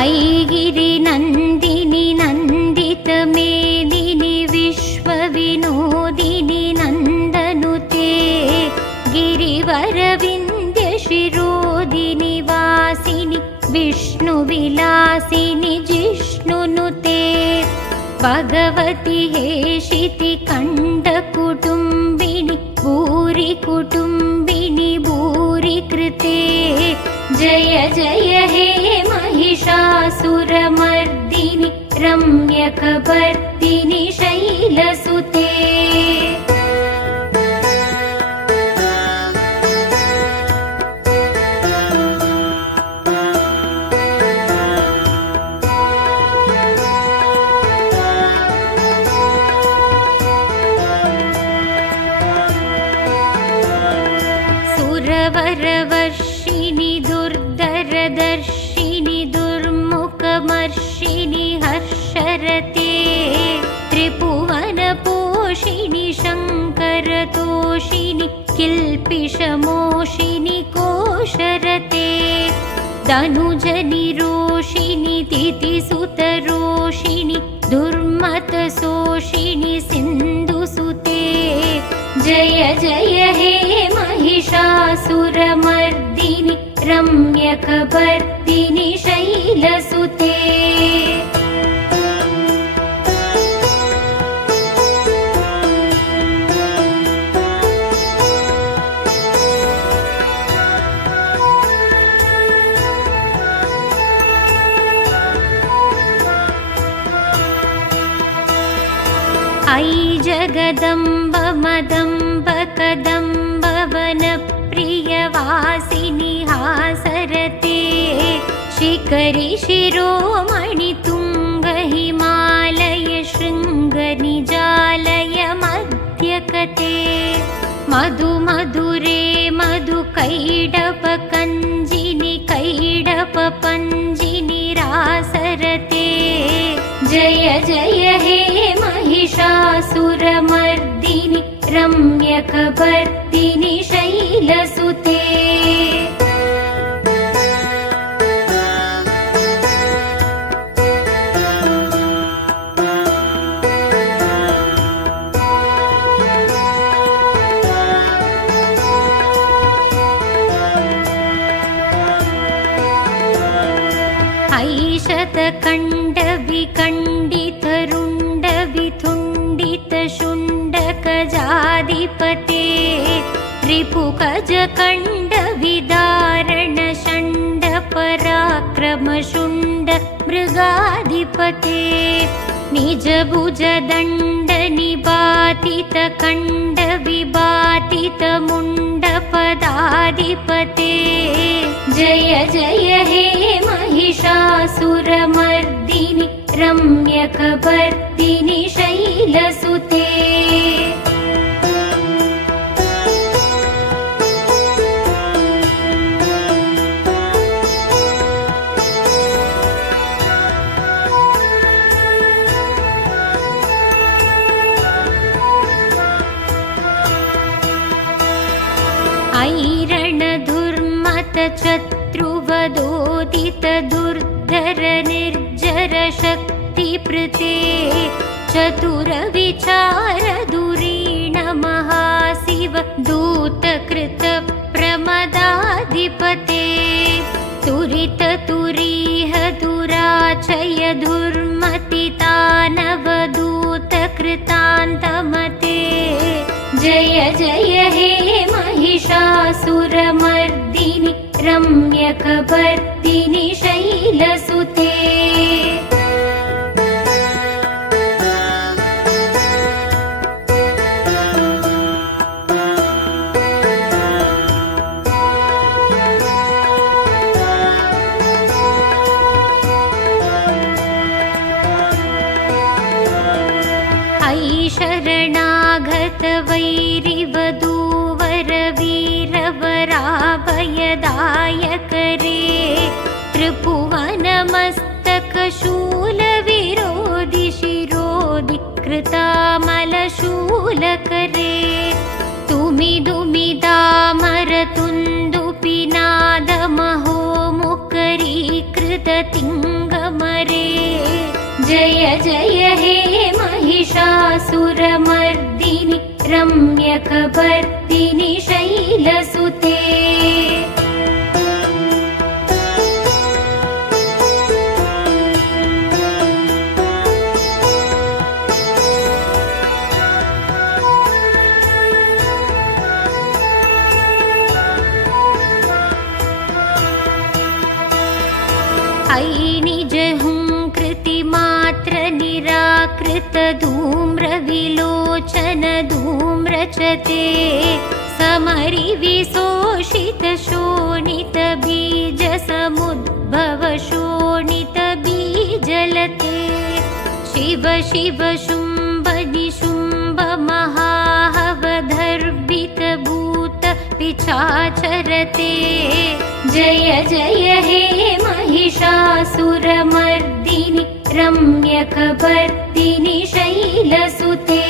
ऐगिरिनन्दिनि नन्दितमेदिनि विश्वविनोदिनि नन्दनुते गिरिवरविन्द्यशिरोदिनि वासिनि विष्णुविलासिनि जिष्णुनुते भगवति हेशिति कण्ठकुटुम्बिनि भूरि कुटुम्बिनि भूरि कृते जय जय हे महिषासुरमर्दिनि रम्यकपर्दिनि शैलसुते सुरवरवर्षिणि दुर्धरदर्शिनि दुर्मुखमर्षिणि हर्षरते त्रिभुवनपोषिणि शङ्करतोषिणि किल्पिषमोषिणि कोशरते धनुजनिरोषिणि तिथिसुतरोषिणि दुर्मतशोषिणि सिन्धुसुते जय जय हे महिषासुरमर्दिनि रम्यकपर्दिनि शैलसुते ऐ जगदम्ब मदम्ब कदम्ब वनप्रियवासिनि हासरते शिखरि शिरोमणि तुङ्ग हिमालय शृङ्गनिजालय मध्यकते मधु मधुरे मधु कैडप कञ्जिनि कैडप पञ्जिनि रासरते जय जय हे महिषासुरमर्दिनि रम्यकपर्दिनि शैलसुते ऐशतकण्डविकण्डितरुण्डविथुण्डितशुण्डकजाधिपते रिपुगजकण्डविदारणषण्डपराक्रमशुण्ड मृगाधिपते निजभुजदण्डनिपातितकण्डविबातितमुण्डपदाधिपते जय जय हे महिषासुरमर्दिनि रम्यकपर्दिनि शैलसुते ऐरणधुर्मतचत्रुवदोदित दुर्धर निर्जर शक्तिप्रते चतुरविचार दुरीण महाशिव दूतकृत प्रमदाधिपते तुरित तुरीह दुराचय दुर्मतितानवदूतकृतान्तमते जय जय हे महिषासुरमर्दिनि रम्यकपर्दिनि शैलसुते ऐ शरणागत वैरिवधूवर वीरवराभयदायकरे त्रिभुवनमस्तकशूलविरोधि शिरोधि कृतामलशूलकरे तुमिदुमिदामरतुन्दुपिनादमहो मुकरीकृततिङ्ग जय जय हे महिषासुरमर्दिनि रम्यकपर्दिनि शैलसुते निज हुंकृतिमात्र निराकृत धूम्रविलोचन धूम्रचते समरि विशोषित शोणित बीज समुद्भव शोणित बीजलते शिव शिव शुंभ निशुंभ महाहवधर्वित भूत पिशाचरते जय जय हे महिषासुरमर्दिनि रम्यकपर्दिनि शैलसुते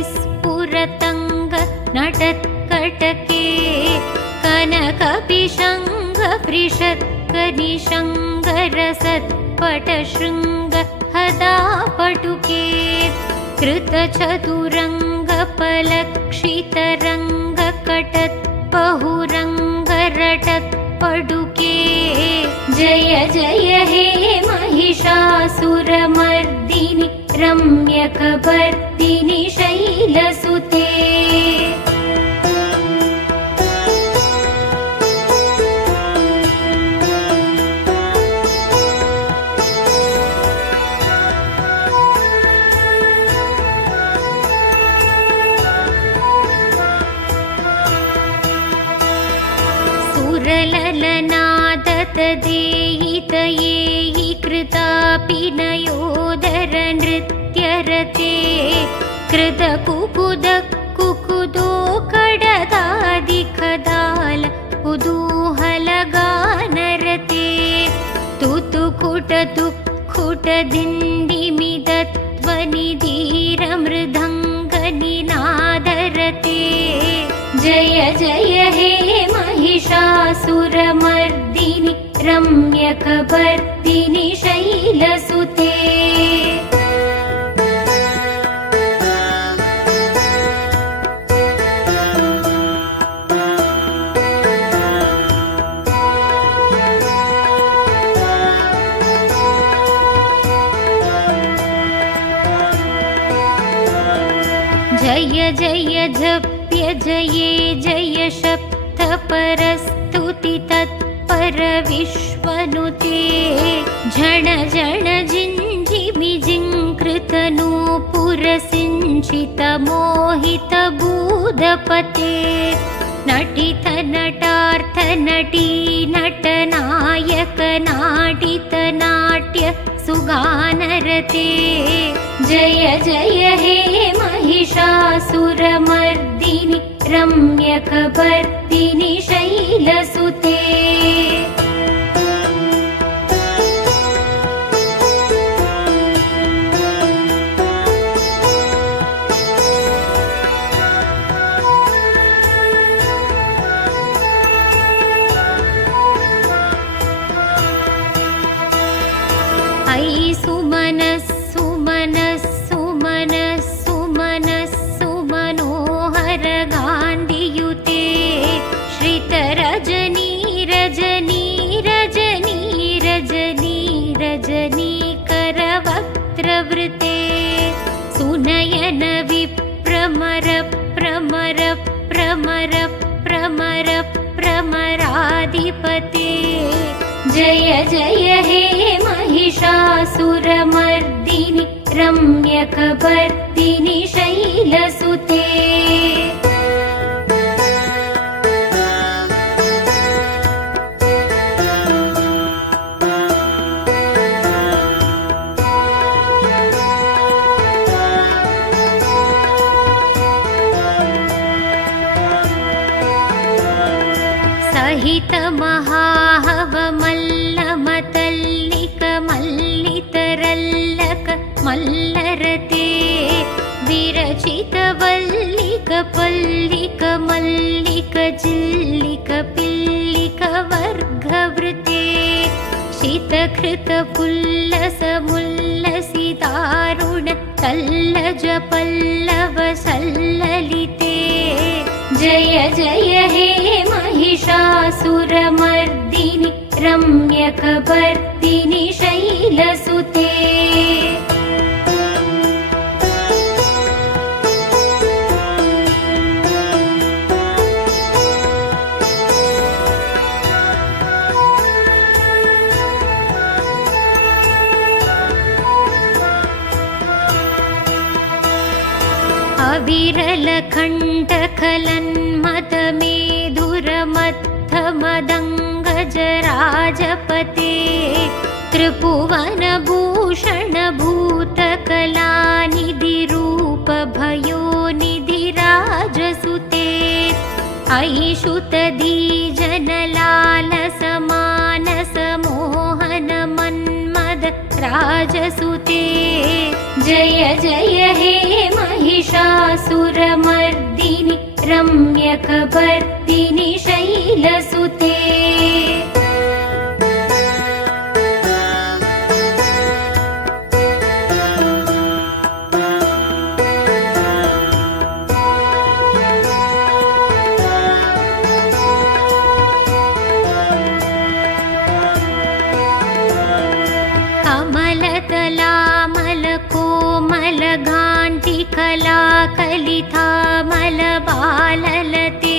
धनुरनुसंगरणक्षणसंगपरिस्फुरतंग नटत्कटके कनकपिशंग पृषत्कनिशंगरसत्पटशृंग हदापटुके कृतचतुरंगपलक्षितरंगकटत्पहुरंगरटत्पडुके जय जय हे महिषासुरमर्दिनि रम्यकपर्दिनि शैलसुते सुरललनादतदेयितयेयि कृतापिनयोदर नृत्यरते कृतकुकुदकुकुदो कडदादिखदाल कुतूहलगानरते तुतुकुटदुःखुटदिण्डिमिदध्वनिधीरमृदङ्गनिनादरते जय जय हे महिषासुरमर्दिनि रम्यकपर्दिनि शैलसुते जय जय जप्य जये जय शप्त परस्तुति तत्पर विश्वनुते झण झण जिञ्जिमि जिङ्कृत नूपुर सिञ्चित मोहित भूदपते नटित नटार्थ नटी नटनायक नाटित नाट्य सुगानरते जय जय हे महिषासुरमर्दिनि रम्यकपर्दिनि शैलसुते ऐ सुमनस् सुमनस् सुमनस् सुमनस् सुमनोहर गाण्डियुते श्रितरजनी रजनी रजनी रजनी रजनी करवक्त्रवृते सुनयन विप्रमर प्रमर प्रमर प्रमर प्रमराधिपते जय जय हे महिषासुरमर्दिनि रम्यकपर्दिनि शैलसुते सहित महाहवमल्लमतल्लिक मल्लितरल्लक मल्लरते विरचित वल्लिक पल्लिक मल्लिक जिल्लिक पिल्लिक वर्गवृते शीतकृत पुल्लस मुल्लसितारुण तल्लज पल्लव सल्ललिते जय जय हे महिषासुरमर्दिनि रम्यकपर्दिनि शैलसुते अविरलकण्ठखलन्मदमेधुरमत्थमदङ्गजराजपते त्रिभुवनभूषणभूतकलानिधिरूपभयोनिधिराजसुते ऐषुतधीजनलालसमानसमोहनमन्मद राजसुते जय जय हे महिषासुरमर्दिनि रम्यकपर्दिनि शैलसुते कलिथामलबाललते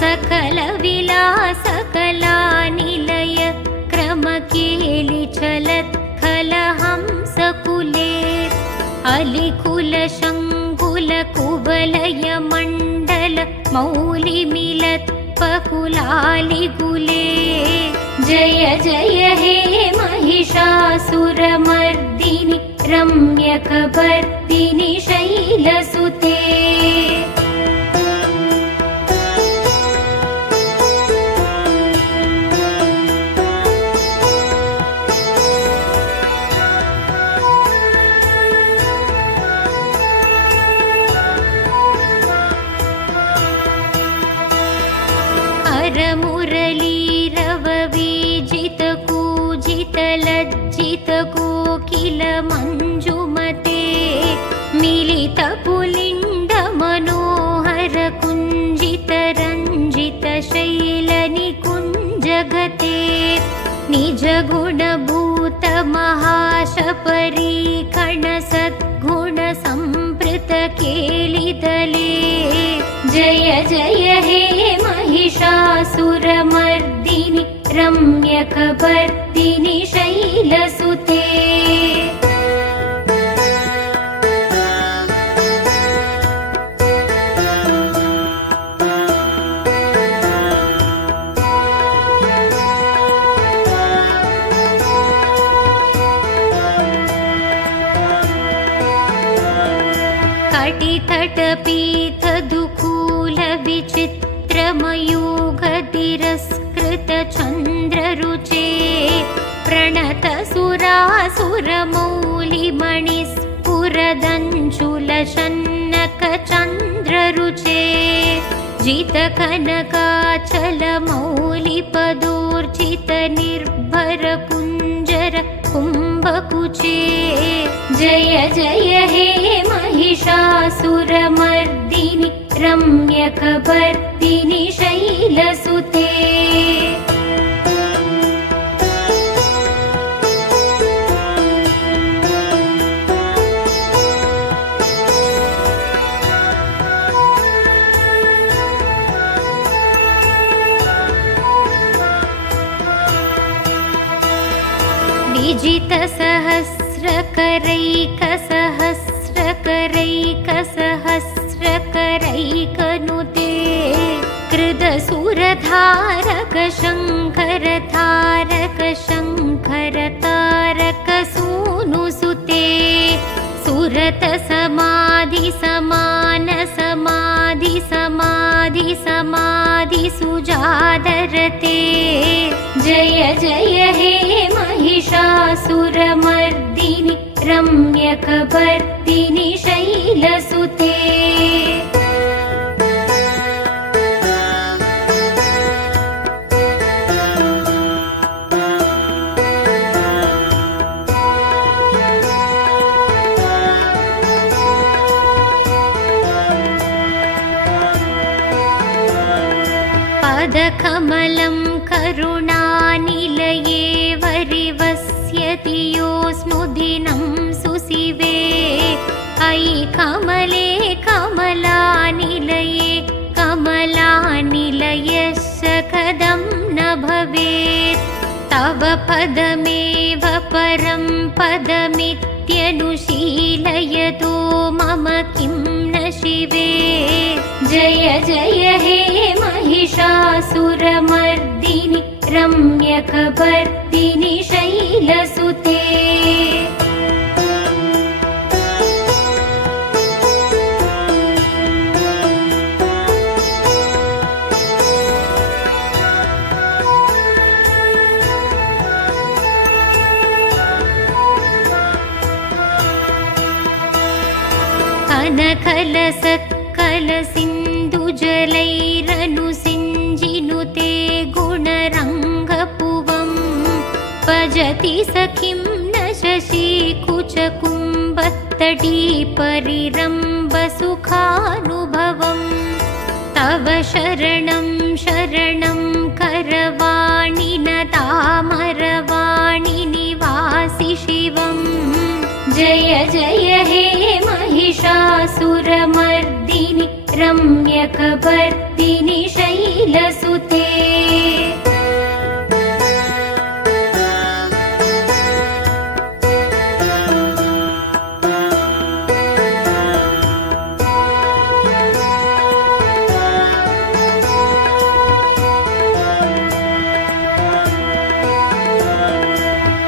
सकलविलासकलानिलय क्रमकेलिचलत्खलहंसकुले अलिकुलशङ्कुलकुवलयमण्डल मौलिमिलत्पकुलालिकुले जय जय हे महिषासुरमर्दिनि रम्यकपर्दिनि शैलसुते हरमुरलीरववीजितकूजितलज्जितकोकिलमञ्जुमते मिलितपुलिण्डमनोहरकुञ्जितरञ्जितशैलनिकुञ्जगते निजगुणभूतमहाशपरीखणसद्गुणसम्पृतकेलिदले जय जय हे महिषासुरमर्दिनि रम्यकपर्दिनि शैलसुते कटितटपीतदुकूलविचित्रमयूखतिरस्कृतचन्द्ररुचे प्रणतसुरासुरमौलिमणिस्फुरदञ्चुलशन्नकचन्द्ररुचे जितकनकाचलमौलिपदोर्जितनिर्भरकुञ्जर कुम्भकुचे जय जय हे महिषासुरमर्दिनि रम्यकपर्दिनि शैलसुते विजितसहस्रकरैकसहस्रकरैकसहस्रकरैकनुते कृदसुरधारक शङ्कर तारक शङ्कर तारक सूनुसुते सुरत समाधि समान समाधि समाधि समाधि सुजादरते जय जय हे महिषासुरमर्दिनि रम्यकपर्दिनि शैलसुते पदकमलं करुणानिलये वरिवस्यति योऽस्नुदिनं सुशिवे अयि कमले कमलानिलये कमलानिलयस्य कदं न भवेत् तव पदमेव परं पदमित्यनुशीलयतो मम किं न शिवे जय जय हे महिषासुरमर्दिनि रम्यकपर्दिनि शैलसुते कनकलसत्कलसिन्धुजलैरनुसिञ्जिनुते गुणरङ्गपुवं भजति सखिं न शशिकुचकुम्भत्तटी परिरम्भसुखानुभवम् तव शरणं शरणं करवाणि न तामरवाणि निवासि शिवम् जय जय हे महिषासुरमर्दिनि रम्यकपर्दिनि शैलसुते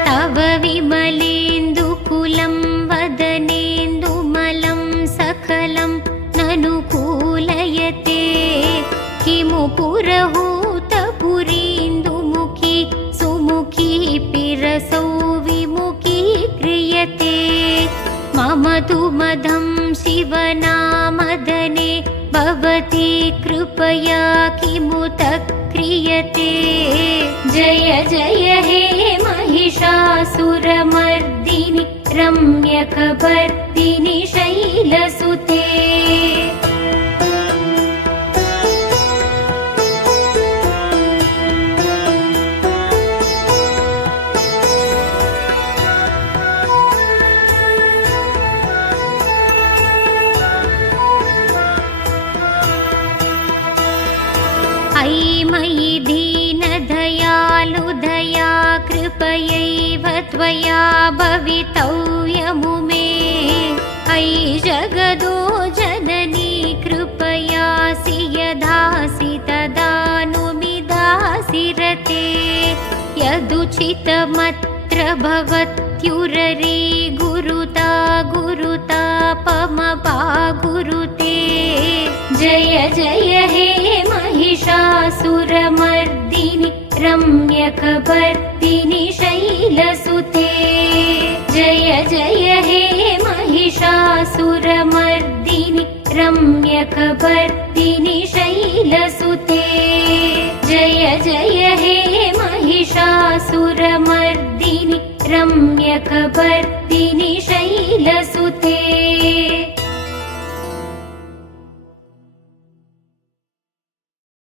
तव विमलेन्दुकुलं वदनेन्दुमलं सकलं ननुकूलयते किमु पुरहूतपुरीन्दुमुखी सुमुखी पिरसौ विमुखी क्रियते मम तु मदं शिवनामदने भवती कृपया किमुत क्रियते जय जय हे महिषासुरमर्दिनि रम्यकपर्दिनि शैलसुते अयि मयि दीनदयालुदया कृपयैव त्वया भवितव्यमुमे अयि जगदो जननी कृपयासि यदासि तदानुमिदासि रते यदुचितमत्र भवत्युररी गुरुता गुरुतापमपा गुरुते जय जय हे महिषासुरमर्दिनि रम्यकपर्दिनि शैलसुते जय जय हे महिषासुरमर्दिनि रम्यकपर्दिनि शैलसुते जय जय हे महिषासुरमर्दिनि रम्यकपर्दिनि शैलसुते।